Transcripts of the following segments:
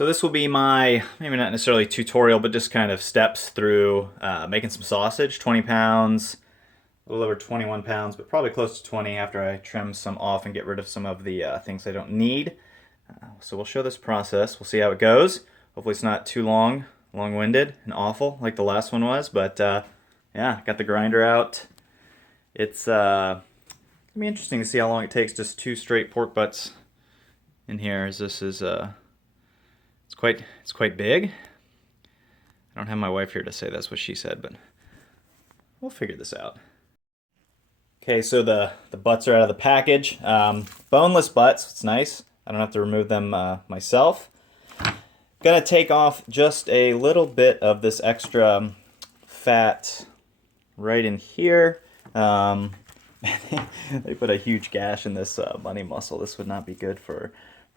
So this will be my, maybe not necessarily tutorial, but just kind of steps through making some sausage, 20 pounds, a little over 21 pounds, but probably close to 20 after I trim some off and get rid of some of the things I don't need. So we'll show this process. We'll see how it goes. Hopefully it's not too long-winded and awful like the last one was, but yeah, got the grinder out. It's gonna be interesting to see how long it takes, just 2 straight pork butts in here, as this is it's quite big. I don't have my wife here to say that's what she said, but we'll figure this out. Okay, so the butts are out of the package. Boneless butts, it's nice. I don't have to remove them myself. Gonna take off just a little bit of this extra fat right in here. They put a huge gash in this money muscle. This would not be good for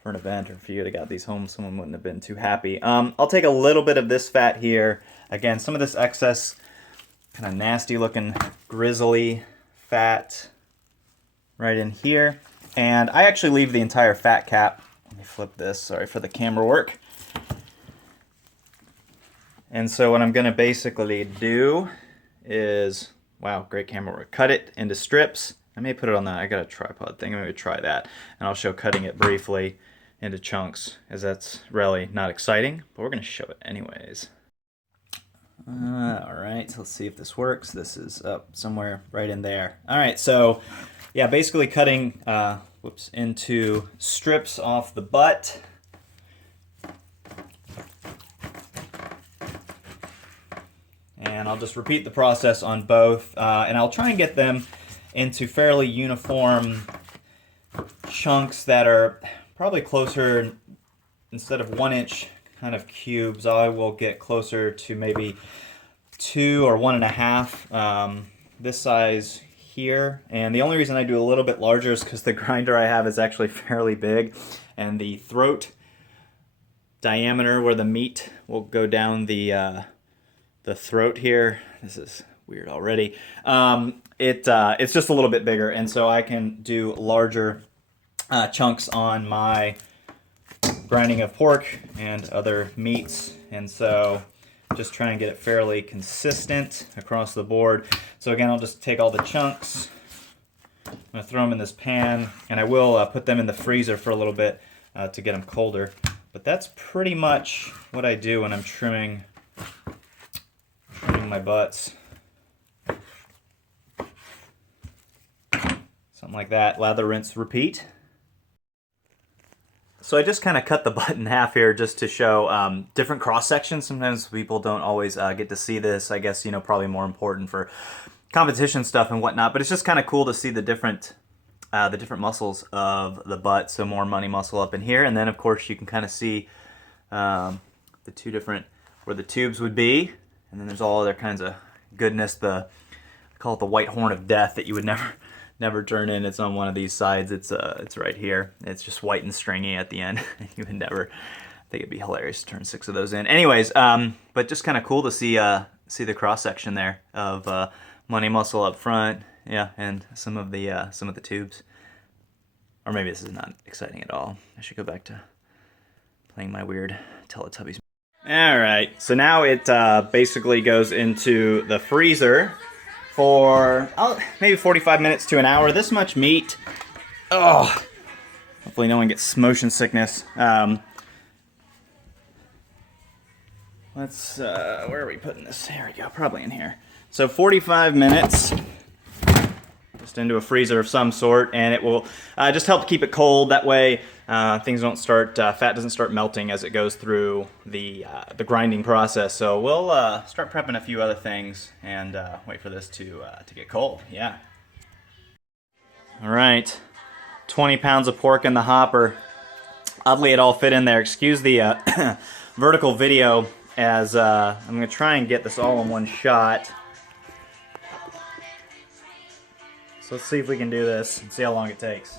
an event, or if you would have got these home, someone wouldn't have been too happy. I'll take a little bit of this fat here. Again, some of this excess kind of nasty looking grizzly fat right in here. And I actually leave the entire fat cap. Let me flip this, sorry for the camera work. And so what I'm gonna basically do is, wow, great camera work, cut it into strips. I may put it on that, I got a tripod thing, I'm gonna try that. And I'll show cutting it briefly into chunks, as that's really not exciting, but we're gonna show it anyways. All right, so let's see if this works. This is up somewhere right in there. All right, so yeah, basically cutting into strips off the butt. And I'll just repeat the process on both, and I'll try and get them into fairly uniform chunks that are probably closer, instead of 1-inch kind of cubes, I will get closer to maybe 2 or 1.5, this size here. And the only reason I do a little bit larger is because the grinder I have is actually fairly big, and the throat diameter where the meat will go down the throat here, this is weird already, it's just a little bit bigger, and so I can do larger chunks on my grinding of pork and other meats. And so just try and get it fairly consistent across the board. So again, I'll just take all the chunks, I'm gonna throw them in this pan, and I will put them in the freezer for a little bit to get them colder. But that's pretty much what I do when I'm trimming my butts. Something like that. Lather, rinse, repeat. So I just kind of cut the butt in half here just to show different cross sections. Sometimes people don't always get to see this. I guess, you know, probably more important for competition stuff and whatnot. But it's just kind of cool to see the different muscles of the butt. So more money muscle up in here, and then of course you can kind of see the two different where the tubes would be, and then there's all other kinds of goodness. I call it the white horn of death that you would never turn in. It's on one of these sides. It's right here. It's just white and stringy at the end. You would never. I think it'd be hilarious to turn 6 of those in. Anyways, but just kind of cool to see the cross section there of money muscle up front, yeah, and some of the tubes. Or maybe this is not exciting at all. I should go back to playing my weird Teletubbies. All right, so now it basically goes into the freezer for maybe 45 minutes to an hour. This much meat. Oh, hopefully no one gets motion sickness. Let's, where are we putting this? Here we go, probably in here. So 45 minutes, just into a freezer of some sort, and it will just help keep it cold. That way things don't start, fat doesn't start melting as it goes through the grinding process. So we'll start prepping a few other things and wait for this to get cold, yeah. All right, 20 pounds of pork in the hopper. Oddly, it all fit in there. Excuse the vertical video, as I'm gonna try and get this all in one shot. So let's see if we can do this and see how long it takes.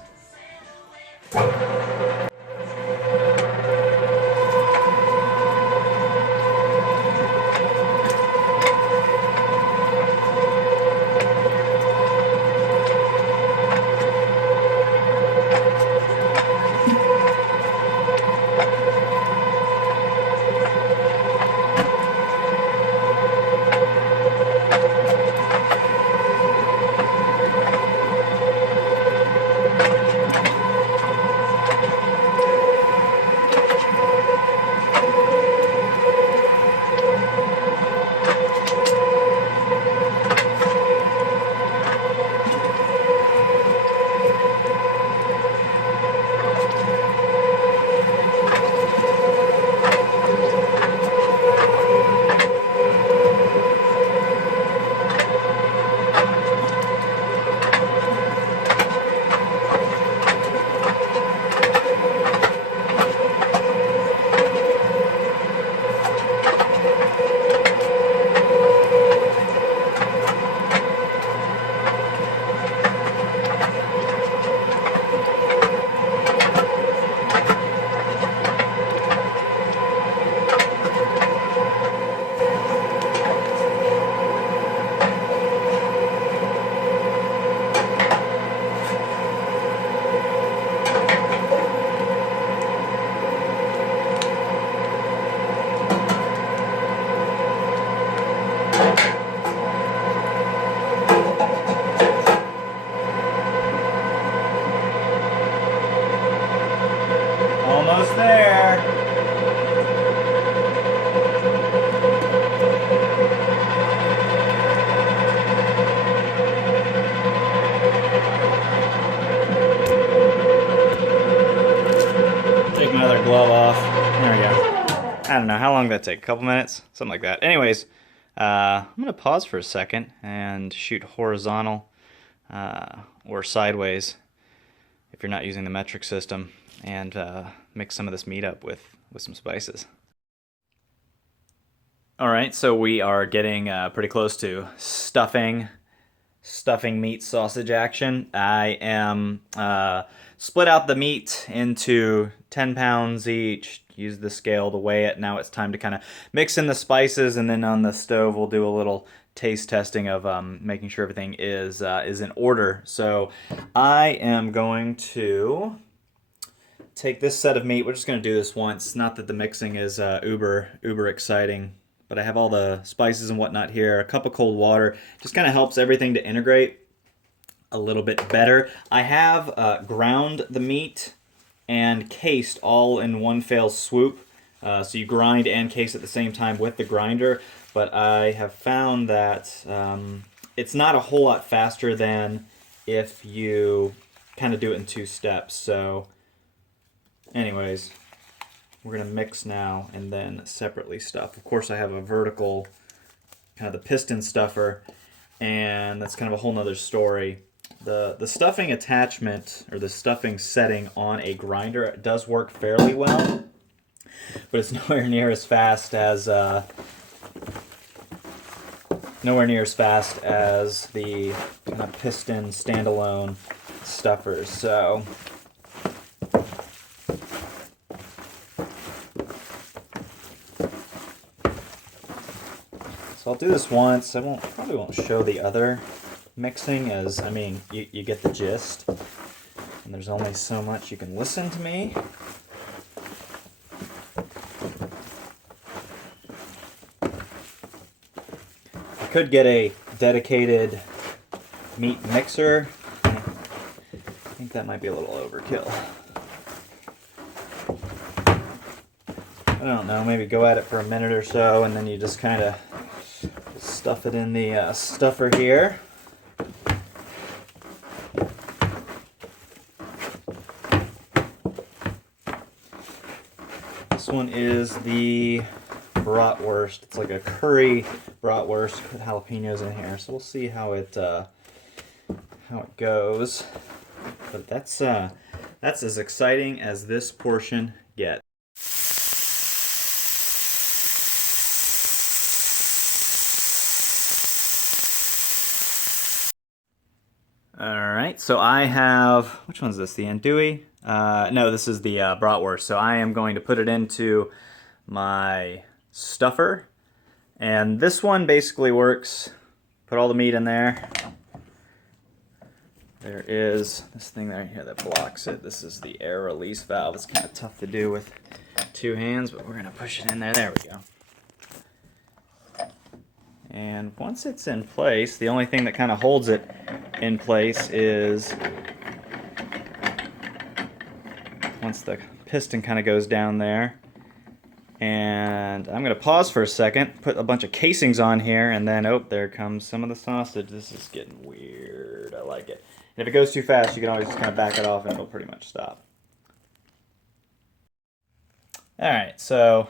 Almost there. Take another glove off. There we go. I don't know, how long did that take? A couple minutes? Something like that. Anyways, I'm going to pause for a second and shoot horizontal or sideways if you're not using the metric system, and mix some of this meat up with some spices. Alright, so we are getting pretty close to stuffing meat sausage action. I am split out the meat into 10 pounds each, use the scale to weigh it. Now it's time to kind of mix in the spices, and then on the stove we'll do a little taste testing of making sure everything is in order. So I am going to take this set of meat. We're just going to do this once. Not that the mixing is uber exciting, but I have all the spices and whatnot here. A cup of cold water just kind of helps everything to integrate a little bit better. I have ground the meat and cased all in one fell swoop. So you grind and case at the same time with the grinder. But I have found that it's not a whole lot faster than if you kind of do it in 2 steps. So anyways, we're going to mix now and then separately stuff. Of course, I have a vertical, kind of the piston stuffer, and that's kind of a whole nother story. The stuffing attachment, or the stuffing setting on a grinder, does work fairly well, but it's nowhere near as fast as the kind of piston standalone stuffers. So I'll do this once. I probably won't show the other mixing, as, I mean, you get the gist, and there's only so much you can listen to me. I could get a dedicated meat mixer. I think that might be a little overkill. I don't know, maybe go at it for a minute or so, and then you just kind of stuff it in the stuffer here. This one is the bratwurst. It's like a curry bratwurst with jalapenos in here. So we'll see how it goes. But that's as exciting as this portion gets. Alright, so I have, which one's this, the andouille? No, this is the bratwurst. So I am going to put it into my stuffer, and this one basically works. Put all the meat in there. There is this thing right here that blocks it. This is the air release valve. It's kind of tough to do with 2 hands, but we're going to push it in there. There we go. And once it's in place, the only thing that kind of holds it in place is once the piston kind of goes down there. And I'm going to pause for a second, put a bunch of casings on here, and then, oh, there comes some of the sausage. This is getting weird. I like it. And if it goes too fast, you can always just kind of back it off and it'll pretty much stop. Alright, so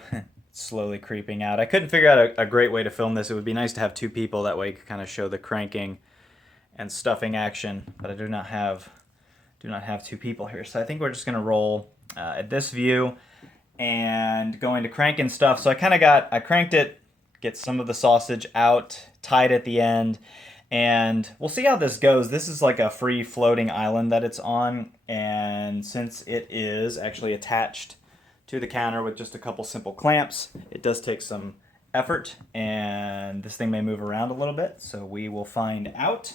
slowly creeping out. I couldn't figure out a great way to film this. It would be nice to have 2 people, that way you could kind of show the cranking and stuffing action, but I do not have 2 people here. So I think we're just going to roll at this view and going to crank and stuff. So I cranked it, get some of the sausage out, tied at the end, and we'll see how this goes. This is like a free floating island that it's on, and since it is actually attached to the counter with just a couple simple clamps, it does take some effort, and this thing may move around a little bit, so we will find out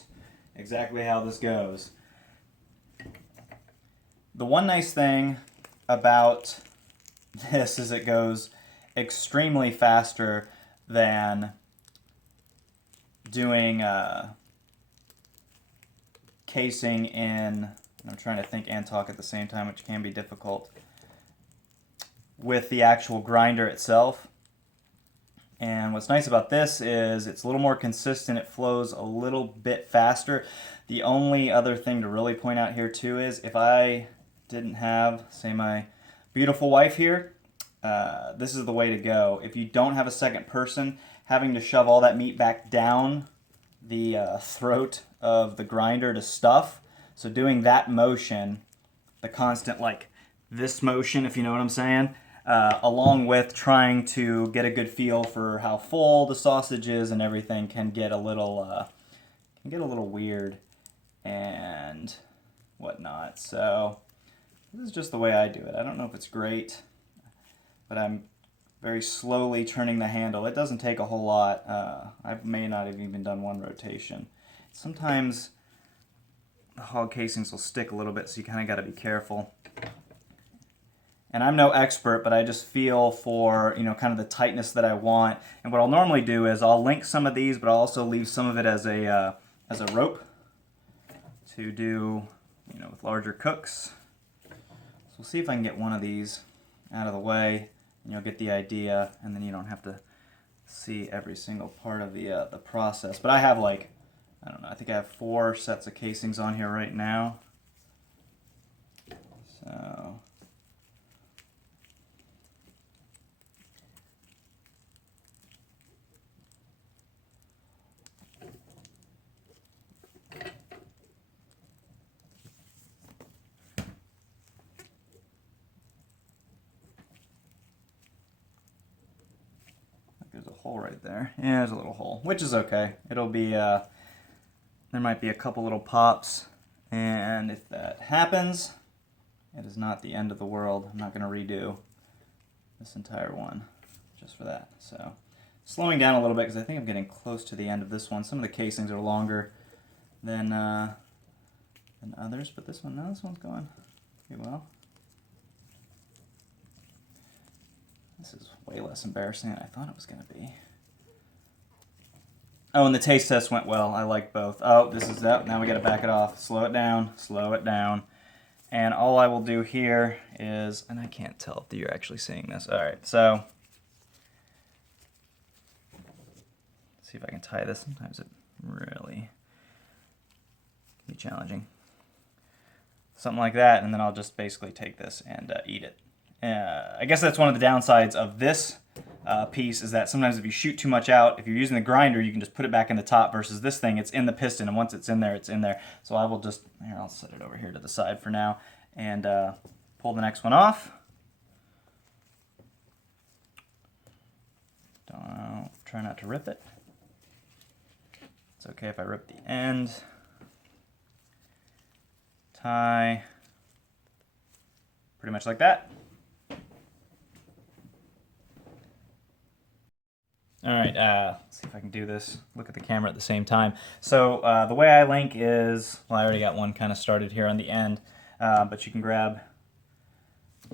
exactly how this goes. The one nice thing about this is it goes extremely faster than doing casing in, I'm trying to think and talk at the same time, which can be difficult. with the actual grinder itself. And what's nice about this is it's a little more consistent. It flows a little bit faster. The only other thing to really point out here too is if I didn't have, say, my beautiful wife here, this is the way to go. If you don't have a second person, having to shove all that meat back down the throat of the grinder to stuff, so doing that motion, the constant, like this motion, if you know what I'm saying, along with trying to get a good feel for how full the sausage is and everything, can get a little weird and whatnot. So this is just the way I do it. I don't know if it's great, but I'm very slowly turning the handle. It doesn't take a whole lot. I may not have even done one rotation. Sometimes the hog casings will stick a little bit, so you kind of got to be careful. And I'm no expert, but I just feel for, you know, kind of the tightness that I want. And what I'll normally do is I'll link some of these, but I'll also leave some of it as a rope to do, you know, with larger cooks. So we'll see if I can get one of these out of the way, and you'll get the idea, and then you don't have to see every single part of the process. But I have, like, I don't know, I think I have 4 sets of casings on here right now. So there's a hole right there. Yeah, there's a little hole, which is okay. It'll be, there might be a couple little pops, and if that happens, it is not the end of the world. I'm not going to redo this entire one just for that. So slowing down a little bit because I think I'm getting close to the end of this one. Some of the casings are longer than others, but this one, no, this one's going pretty well. This is way less embarrassing than I thought it was going to be. Oh, and the taste test went well. I like both. Oh, this is up. Now we got to back it off. Slow it down. Slow it down. And all I will do here is, and I can't tell if you're actually seeing this. All right, so let's see if I can tie this. Sometimes it really can be challenging. Something like that, and then I'll just basically take this and eat it. I guess that's one of the downsides of this piece, is that sometimes if you shoot too much out, if you're using the grinder, you can just put it back in the top, versus this thing, it's in the piston, and once it's in there, it's in there. So I will just, here, I'll set it over here to the side for now, and pull the next one off. Try not to rip it. It's okay if I rip the end. Tie, pretty much like that. All right, let's see if I can do this. Look at the camera at the same time. So the way I link is, well, I already got one kind of started here on the end, but you can grab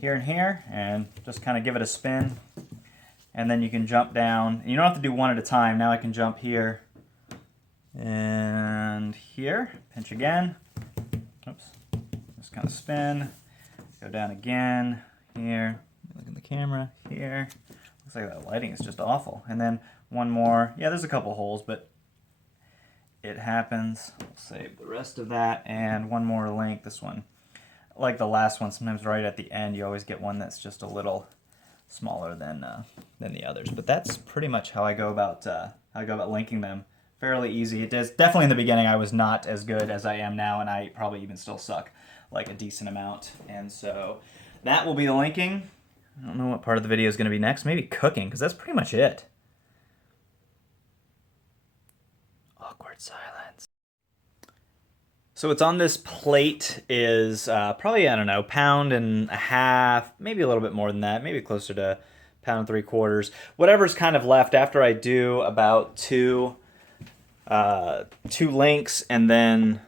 here and here and just kind of give it a spin, and then you can jump down. You don't have to do one at a time. Now I can jump here and here, pinch again. Oops, just kind of spin, go down again, here, look at the camera, here. Looks like that lighting is just awful. And then one more. Yeah, there's a couple holes, but it happens. We'll save the rest of that. And one more link. This one, like the last one, sometimes right at the end, you always get one that's just a little smaller than the others. But that's pretty much how I go about linking them. Fairly easy. It is definitely in the beginning. I was not as good as I am now, and I probably even still suck like a decent amount. And so that will be the linking. I don't know what part of the video is going to be next. Maybe cooking, because that's pretty much it. Awkward silence. So what's on this plate is probably, I don't know, 1.5 pounds, maybe a little bit more than that, maybe closer to 1.75 pounds. Whatever's kind of left after I do about two links, and then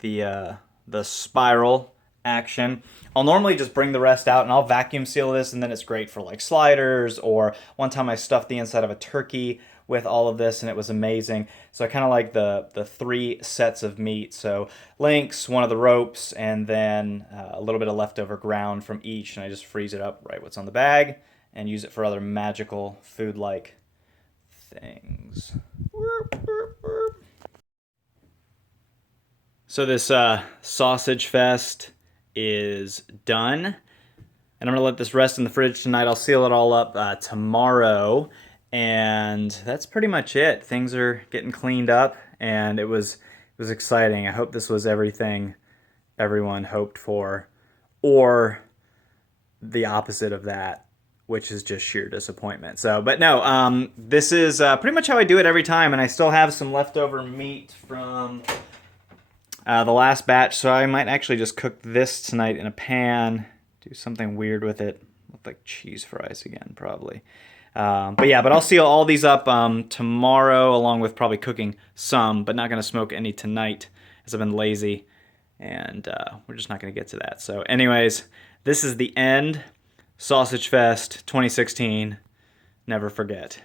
the spiral action. I'll normally just bring the rest out and I'll vacuum seal this, and then it's great for like sliders, or one time I stuffed the inside of a turkey with all of this and it was amazing. So I kind of like the 3 sets of meat. So links, one of the ropes, and then a little bit of leftover ground from each, and I just freeze it up right what's on the bag and use it for other magical food-like things. So this sausage fest is done, and I'm gonna let this rest in the fridge tonight. I'll seal it all up tomorrow, and that's pretty much it. Things are getting cleaned up, and it was exciting. I hope this was everything everyone hoped for, or the opposite of that, which is just sheer disappointment. So, but no, this is pretty much how I do it every time, and I still have some leftover meat from the last batch, so I might actually just cook this tonight in a pan, do something weird with it, look like cheese fries again, probably. But yeah, but I'll seal all these up tomorrow, along with probably cooking some, but not going to smoke any tonight, as I've been lazy, and we're just not going to get to that. So anyways, this is the end. Sausage Fest 2016. Never forget.